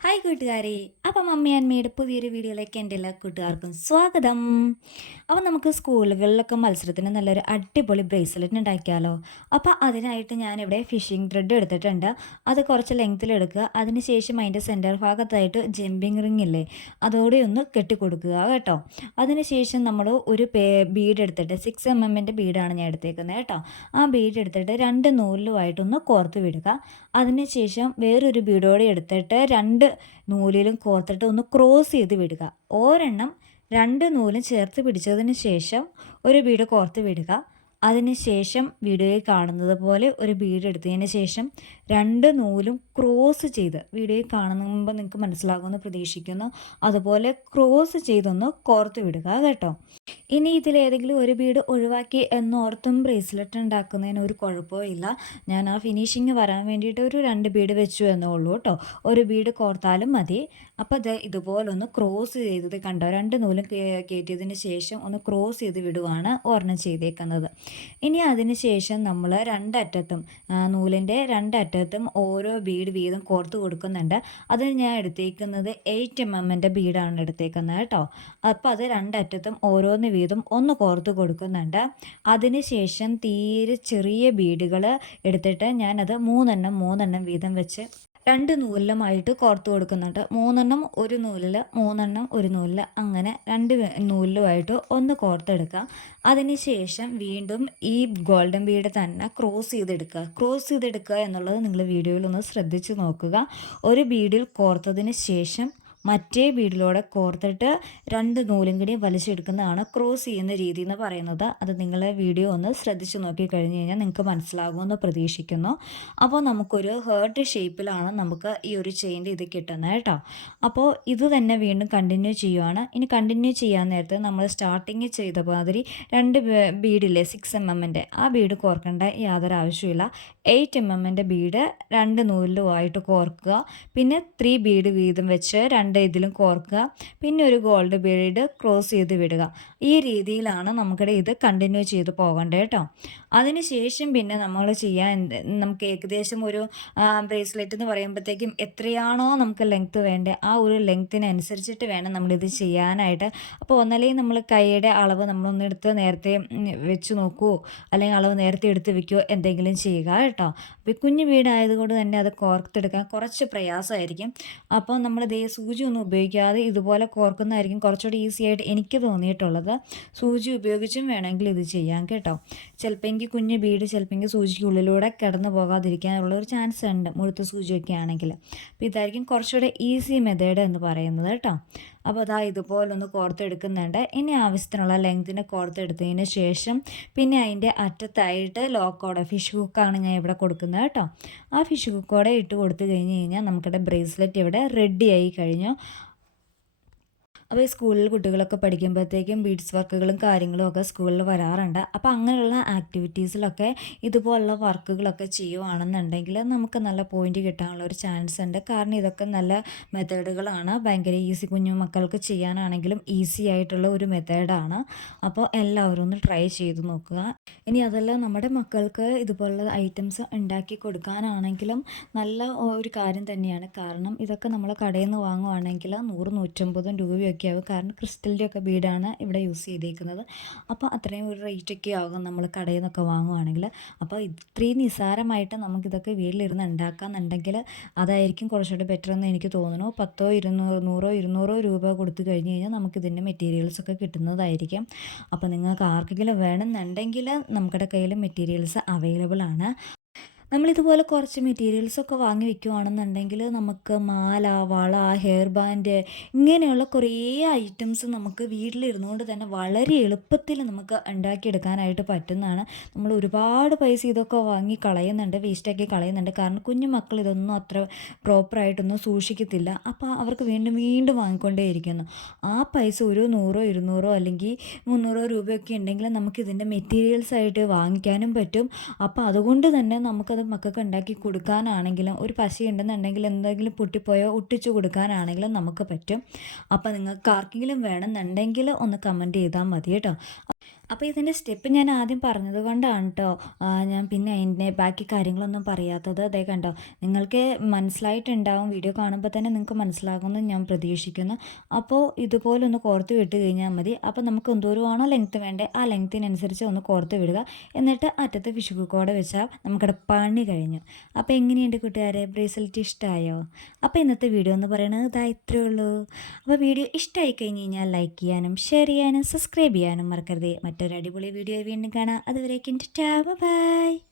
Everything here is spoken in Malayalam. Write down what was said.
ഹായ് കൂട്ടുകാരെ അപ്പം മമ്മി അന്മയുടെ പുതിയൊരു വീഡിയോയിലേക്ക് എന്റെ എല്ലാ കൂട്ടുകാർക്കും സ്വാഗതം. അപ്പോൾ നമുക്ക് സ്കൂളുകളിലൊക്കെ മത്സരത്തിന് നല്ലൊരു അടിപൊളി ബ്രേസ്ലെറ്റ് ഉണ്ടാക്കിയാലോ? അപ്പോൾ അതിനായിട്ട് ഞാനിവിടെ ഫിഷിംഗ് ത്രെഡ് എടുത്തിട്ടുണ്ട്. അത് കുറച്ച് ലെങ്ത്തിൽ എടുക്കുക. അതിനുശേഷം അതിന്റെ സെന്റർ ഭാഗത്തായിട്ട് ജമ്പിങ് റിംഗ് ഇല്ലേ? അതോടെ ഒന്ന് കെട്ടിക്കൊടുക്കുക കേട്ടോ. അതിനുശേഷം നമ്മൾ ഒരു പേ ബീഡ് എടുത്തിട്ട് സിക്സ് എം എമ്മിന്റെ ബീഡാണ് ഞാൻ എടുത്തേക്കുന്നത് കേട്ടോ. ആ ബീഡ് എടുത്തിട്ട് രണ്ട് നൂലിലുമായിട്ടൊന്ന് കോർത്ത് വിടുക. അതിനുശേഷം വേറൊരു ബീഡോടെ എടുത്തിട്ട് രണ്ട് നൂലിലും കോർത്തിട്ട് ഒന്ന് ക്രോസ് ചെയ്ത് വിടുക. ഒരെണ്ണം രണ്ട് നൂലും ചേർത്ത് പിടിച്ചതിന് ശേഷം ഒരു ബീഡ് കോർത്ത് വിടുക. അതിന് ശേഷം വീഡിയോയിൽ കാണുന്നത് പോലെ ഒരു ബീഡ് എടുത്തതിന് ശേഷം രണ്ട് നൂലും ക്രോസ് ചെയ്ത് വീഡിയോയിൽ കാണുമ്പോൾ നിങ്ങൾക്ക് മനസ്സിലാകുമെന്ന് പ്രതീക്ഷിക്കുന്നു. അതുപോലെ ക്രോസ് ചെയ്തൊന്ന് കോർത്ത് വിടുക കേട്ടോ. ഇനി ഇതിലേതെങ്കിലും ഒരു ബീഡ് ഒഴിവാക്കി എന്നോർത്തും ബ്രേസ്ലെറ്റ് ഉണ്ടാക്കുന്നതിന് ഒരു കുഴപ്പമില്ല ഞാൻ ആ ഫിനിഷിങ് വരാൻ വേണ്ടിയിട്ട് ഒരു രണ്ട് ബീഡ് വെച്ചു എന്നേ ഉള്ളൂ കേട്ടോ. ഒരു ബീഡ് കോർത്താലും മതി. അപ്പോൾ അത് ഇതുപോലൊന്ന് ക്രോസ് ചെയ്തത് കണ്ടോ? രണ്ട് നൂലും കയറ്റിയതിന് ശേഷം ഒന്ന് ക്രോസ് ചെയ്ത് വിടുവാണ് ഒരെണ്ണം ചെയ്തേക്കുന്നത്. ഇനി അതിന് ശേഷം നമ്മൾ രണ്ടറ്റത്തും നൂലിന്റെ രണ്ടറ്റത്തും ഓരോ ബീഡ് വീതം കോർത്ത് കൊടുക്കുന്നുണ്ട്. അത് ഞാൻ എടുത്തേക്കുന്നത് എയ്റ്റ് എം എമ്മിന്റെ ബീഡാണ് എടുത്തേക്കുന്നത് കേട്ടോ. അപ്പോൾ അത് രണ്ടറ്റത്തും ഓരോന്ന് വീതം ഒന്ന് കോർത്ത് കൊടുക്കുന്നുണ്ട്. അതിന് ശേഷം തീരെ ചെറിയ ബീഡുകൾ എടുത്തിട്ട് ഞാനത് മൂന്നെണ്ണം മൂന്നെണ്ണം വീതം വെച്ച് രണ്ട് നൂലിലുമായിട്ട് കോർത്ത് കൊടുക്കുന്നുണ്ട്. മൂന്നെണ്ണം ഒരു നൂലിൽ മൂന്നെണ്ണം ഒരു നൂലിൽ അങ്ങനെ രണ്ട് നൂലിലുമായിട്ട് ഒന്ന് കോർത്തെടുക്കുക. അതിന് ശേഷം വീണ്ടും ഈ ഗോൾഡൻ ബീഡ് തന്നെ ക്രോസ് ചെയ്തെടുക്കുക. ക്രോസ് ചെയ്തെടുക്കുക എന്നുള്ളത് നിങ്ങൾ വീഡിയോയിൽ ഒന്ന് ശ്രദ്ധിച്ച് നോക്കുക. ഒരു ബീഡിൽ കോർത്തതിന് ശേഷം മറ്റേ ബീഡിലൂടെ കോർത്തിട്ട് രണ്ട് നൂലും കൂടി വലിച്ചെടുക്കുന്നതാണ് ക്രോസ് ചെയ്യുന്ന രീതി എന്ന് പറയുന്നത്. അത് നിങ്ങളെ വീഡിയോ ഒന്ന് ശ്രദ്ധിച്ച് നോക്കി കഴിഞ്ഞ് കഴിഞ്ഞാൽ നിങ്ങൾക്ക് മനസ്സിലാകുമെന്ന് പ്രതീക്ഷിക്കുന്നു. അപ്പോൾ നമുക്കൊരു ഹേർട്ട് ഷേപ്പിലാണ് നമുക്ക് ഈ ഒരു ചെയിന്റെ ഇത് കിട്ടുന്നത് കേട്ടോ. അപ്പോൾ ഇത് തന്നെ വീണ്ടും കണ്ടിന്യൂ ചെയ്യുവാണ്. ഇനി കണ്ടിന്യൂ ചെയ്യാൻ നേരത്തെ നമ്മൾ സ്റ്റാർട്ടിങ് ചെയ്ത മാതിരി രണ്ട് ബീഡില്ലേ സിക്സ് എം എമ്മിന്റെ ആ ബീഡ് കോർക്കേണ്ട യാതൊരു ആവശ്യമില്ല എയ്റ്റ് എം എമ്മിന്റെ ബീഡ് രണ്ട് നൂലിലുമായിട്ട് കോർക്കുക. പിന്നെ ത്രീ ബീഡ് വീതം വെച്ച് രണ്ട് ഇതിലും കോർക്കുക. പിന്നെ ഒരു ഗോൾഡ് ബീഡ് ക്രോസ് ചെയ്ത് വിടുക. ഈ രീതിയിലാണ് നമുക്കിടെ ഇത് കണ്ടിന്യൂ ചെയ്ത് പോകേണ്ടത് കേട്ടോ അതിനുശേഷം പിന്നെ നമ്മൾ ചെയ്യാൻ നമുക്ക് ഏകദേശം ഒരു ബ്രേസ്ലെറ്റ് എന്ന് പറയുമ്പോഴത്തേക്കും എത്രയാണോ നമുക്ക് ലെങ്ത്ത് വേണ്ടത് ആ ഒരു ലെങ്ത്തിനനുസരിച്ചിട്ട് വേണം നമ്മളിത് ചെയ്യാനായിട്ട്. അപ്പോൾ ഒന്നല്ലെങ്കിൽ നമ്മൾ കൈയുടെ അളവ് നമ്മളൊന്ന് എടുത്ത് നേരത്തെ വെച്ച് നോക്കുമോ അല്ലെങ്കിൽ അളവ് നേരത്തെ എടുത്ത് വെക്കുകയോ എന്തെങ്കിലും ചെയ്യുക കേട്ടോ. അപ്പോൾ കുഞ്ഞു വീടായതുകൊണ്ട് തന്നെ അത് കോർത്തെടുക്കാൻ കുറച്ച് പ്രയാസമായിരിക്കും. അപ്പോൾ നമ്മൾ ഇതേ സൂചി ഒന്നും ഉപയോഗിക്കാതെ ഇതുപോലെ കോർക്കുന്നതായിരിക്കും കുറച്ചുകൂടി ഈസി ആയിട്ട് എനിക്ക് തോന്നിയിട്ടുള്ളത്. സൂചി ഉപയോഗിച്ചും വേണമെങ്കിൽ ഇത് ചെയ്യാം കേട്ടോ. ചിലപ്പോൾ എനിക്ക് കുഞ്ഞ് ബീഡ് ചിലപ്പോൾ എനിക്ക് സൂചിക്കുള്ളിലൂടെ കിടന്നു പോകാതിരിക്കാനുള്ള ഒരു ചാൻസ് ഉണ്ട് മുഴുത്ത സൂചിയൊക്കെ ആണെങ്കിൽ. അപ്പോൾ ഇതായിരിക്കും കുറച്ചുകൂടെ ഈസി മെത്തേഡ് എന്ന് പറയുന്നത് കേട്ടോ. അപ്പോൾ അതാ ഇതുപോലൊന്ന് കോർത്തെടുക്കുന്നുണ്ട്. ഇനി ആവശ്യത്തിനുള്ള ലെങ്തിന് കോർത്തെടുത്തതിന് ശേഷം പിന്നെ അതിന്റെ അറ്റത്തായിട്ട് ലോക്കോടെ ഫിഷ് ഹുക്കാണ് ഞാൻ ഇവിടെ കൊടുക്കുന്നത് കേട്ടോ. ആ ഫിഷ് ഹുക്കോടെ ഇട്ട് കൊടുത്തു കഴിഞ്ഞ് കഴിഞ്ഞാൽ നമുക്കിവിടെ ബ്രേസ്ലെറ്റ് ഇവിടെ റെഡി ആയി കഴിഞ്ഞു. അപ്പോൾ ഈ സ്കൂളിൽ കുട്ടികളൊക്കെ പഠിക്കുമ്പോഴത്തേക്കും ബീഡ്സ് വർക്കുകളും കാര്യങ്ങളും ഒക്കെ സ്കൂളിൽ വരാറുണ്ട്. അപ്പോൾ അങ്ങനെയുള്ള ആക്ടിവിറ്റീസിലൊക്കെ ഇതുപോലുള്ള വർക്കുകളൊക്കെ ചെയ്യുവാണെന്നുണ്ടെങ്കിൽ നമുക്ക് നല്ല പോയിന്റ് കിട്ടാനുള്ള ഒരു ചാൻസ് ഉണ്ട്. കാരണം ഇതൊക്കെ നല്ല മെത്തേഡുകളാണ്. ഭയങ്കര ഈസി കുഞ്ഞു മക്കൾക്ക് ചെയ്യാനാണെങ്കിലും ഈസി ആയിട്ടുള്ള ഒരു മെത്തേഡാണ്. അപ്പോൾ എല്ലാവരും ഒന്ന് ട്രൈ ചെയ്ത് നോക്കുക. ഇനി അതല്ല നമ്മുടെ മക്കൾക്ക് ഇതുപോലുള്ള ഐറ്റംസ് ഉണ്ടാക്കി കൊടുക്കാനാണെങ്കിലും നല്ല ഒരു കാര്യം തന്നെയാണ്. കാരണം ഇതൊക്കെ നമ്മൾ കടയിൽ നിന്ന് വാങ്ങുവാണെങ്കിൽ നൂറ് നൂറ്റമ്പതും രൂപയൊക്കെ ആവും കാരണം ക്രിസ്റ്റലിന്റെ ഒക്കെ ബീഡാണ് ഇവിടെ യൂസ് ചെയ്തേക്കുന്നത്. അപ്പോൾ അത്രയും ഒരു റേറ്റ് ഒക്കെ ആകും നമ്മൾ കടയിൽ നിന്നൊക്കെ വാങ്ങുവാണെങ്കിൽ. അപ്പോൾ ഇത്രയും നിസ്സാരമായിട്ട് നമുക്കിതൊക്കെ വീട്ടിലിരുന്ന് ഉണ്ടാക്കാമെന്നുണ്ടെങ്കിൽ അതായിരിക്കും കുറച്ചുകൂടി ബെറ്റർ എന്ന് എനിക്ക് തോന്നുന്നു. പത്തോ ഇരുന്നൂറ് നൂറോ ഇരുന്നൂറോ രൂപ കൊടുത്തു കഴിഞ്ഞ് കഴിഞ്ഞാൽ നമുക്കിതിന്റെ മെറ്റീരിയൽസ് ഒക്കെ കിട്ടുന്നതായിരിക്കും. അപ്പോൾ നിങ്ങൾക്ക് ആർക്കെങ്കിലും വേണമെന്നുണ്ടെങ്കിൽ നമ്മുടെ കയ്യിൽ മെറ്റീരിയൽസ് അവൈലബിൾ ആണ്. നമ്മളിതുപോലെ കുറച്ച് മെറ്റീരിയൽസൊക്കെ വാങ്ങി വെക്കുകയാണെന്നുണ്ടെങ്കിൽ നമുക്ക് മാല വള ഹെയർ ബാൻഡ് ഇങ്ങനെയുള്ള കുറേ ഐറ്റംസ് നമുക്ക് വീട്ടിലിരുന്നുകൊണ്ട് തന്നെ വളരെ എളുപ്പത്തിൽ നമുക്ക് ഉണ്ടാക്കിയെടുക്കാനായിട്ട് പറ്റുന്നതാണ്. നമ്മൾ ഒരുപാട് പൈസ ഇതൊക്കെ വാങ്ങി കളയുന്നുണ്ട് വേസ്റ്റാക്കി കളയുന്നുണ്ട്. കാരണം കുഞ്ഞു മക്കൾ ഇതൊന്നും അത്ര പ്രോപ്പറായിട്ടൊന്നും സൂക്ഷിക്കത്തില്ല. അപ്പോൾ അവർക്ക് വീണ്ടും വീണ്ടും വാങ്ങിക്കൊണ്ടേയിരിക്കുന്നു. ആ പൈസ ഒരു നൂറോ ഇരുന്നൂറോ അല്ലെങ്കിൽ മുന്നൂറോ രൂപയൊക്കെ ഉണ്ടെങ്കിൽ നമുക്കിതിന്റെ മെറ്റീരിയൽസ് ആയിട്ട് വാങ്ങിക്കാനും പറ്റും. അപ്പോൾ അതുകൊണ്ട് തന്നെ നമുക്ക് അത് മക്കൾക്ക് ഉണ്ടാക്കി കൊടുക്കാനാണെങ്കിലും ഒരു പശി പശയുണ്ടെന്നുണ്ടെങ്കിൽ എന്തെങ്കിലും പൊട്ടിപ്പോയോ ഒട്ടിച്ചു കൊടുക്കാനാണെങ്കിലും നമുക്ക് പറ്റും. അപ്പോൾ നിങ്ങൾക്ക് ആർക്കെങ്കിലും വേണമെന്നുണ്ടെങ്കിൽ ഒന്ന് കമന്റ് ചെയ്താൽ മതി കേട്ടോ. അപ്പോൾ ഇതിന്റെ സ്റ്റെപ്പ് ഞാൻ ആദ്യം പറഞ്ഞത് കൊണ്ടാണ് കേട്ടോ ഞാൻ പിന്നെ അതിന്റെ ബാക്കി കാര്യങ്ങളൊന്നും പറയാത്തത്. അതേ കണ്ടോ നിങ്ങൾക്ക് മനസ്സിലായിട്ടുണ്ടാവും വീഡിയോ കാണുമ്പോൾ തന്നെ നിങ്ങൾക്ക് മനസ്സിലാകുമെന്ന് ഞാൻ പ്രതീക്ഷിക്കുന്നു. അപ്പോൾ ഇതുപോലെ ഒന്ന് കോർത്ത് വിട്ട് കഴിഞ്ഞാൽ മതി. അപ്പോൾ നമുക്ക് എന്തോരമാണോ ലെങ്ത്ത് വേണ്ടേ ആ ലെങ്ത്തിനനുസരിച്ച് ഒന്ന് കോർത്ത് വിടുക. എന്നിട്ട് അറ്റത്ത് വിഷുക്കോടെ വെച്ചാൽ നമുക്കിവിടെ പണി കഴിഞ്ഞു. അപ്പോൾ എങ്ങനെയുണ്ട് കൂട്ടുകാരെ? ബ്രേസ്ലെറ്റ് ഇഷ്ടമായോ അപ്പോൾ ഇന്നത്തെ വീഡിയോ എന്ന് പറയുന്നത് ഇതാ ഇത്രയേ ഉള്ളൂ. അപ്പോൾ വീഡിയോ ഇഷ്ടമായി കഴിഞ്ഞ് കഴിഞ്ഞാൽ ലൈക്ക് ചെയ്യാനും ഷെയർ ചെയ്യാനും സബ്സ്ക്രൈബ് ചെയ്യാനും മറക്കരുത്. മറ്റൊരു അടിപൊളി വീഡിയോ വീണ്ടും കാണാം. അതുവരേക്കും ടാ ബൈ.